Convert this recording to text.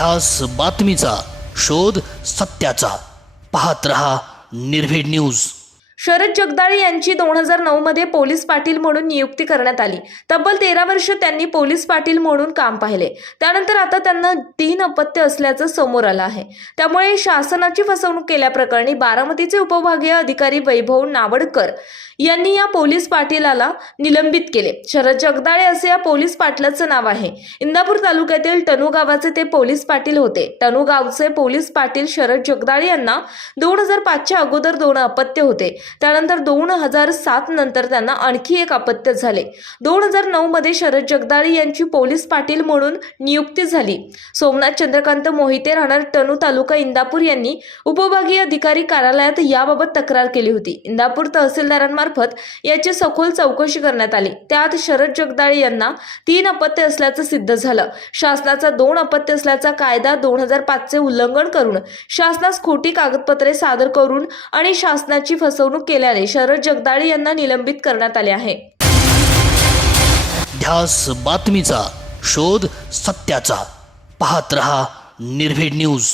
ध्यास बातमीचा शोध सत्याचा. पाहत रहा निर्भीड न्यूज. शरद जगदाळे यांची दोन हजार नऊ मध्ये पोलीस पाटील म्हणून नियुक्ती करण्यात आली. तब्बल तेरा वर्ष त्यांनी पोलीस पाटील म्हणून काम पाहिले. त्यानंतर आता त्यांना तीन अपत्य असल्याचं समोर आलं आहे. त्यामुळे शासनाची फसवणूक केल्याप्रकरणी बारामतीचे उपविभागीय अधिकारी वैभव नावडकर यांनी या पोलीस पाटीलाला निलंबित केले. शरद जगदाळे असे या पोलीस पाटलाचं नाव आहे. इंदापूर तालुक्यातील टनू गावाचे ते पोलीस पाटील होते. टनू गावचे पोलीस पाटील शरद जगदाळे यांना दोन हजार पाचच्या अगोदर दोन अपत्य होते. त्यानंतर दोन हजार सात नंतर त्यांना आणखी एक अपत्य झाले. दोन हजार नऊमध्ये शरद जगदाळे यांची पोलीस पाटील म्हणून नियुक्ती झाली. सोमनाथ चंद्रकांत मोहिते राहणार टनू तालुका इंदापूर यांनी उपविभागीय अधिकारी कार्यालयात याबाबत तक्रार केली होती. इंदापूर तहसीलदारांमार्फत याची सखोल चौकशी करण्यात आली. त्यात शरद जगदाळे यांना तीन अपत्य असल्याचं सिद्ध झालं. शासनाचा दोन अपत्य असल्याचा कायदा दोन हजार पाचचे उल्लंघन करून शासनास खोटी कागदपत्रे सादर करून आणि शासनाची फसवणूक फसवणूक केल्याने शरद जगदाळे यांना निलंबित करण्यात आले आहे. ध्यास बातमीचा शोध सत्याचा. पाहत रहा निर्भीड न्यूज.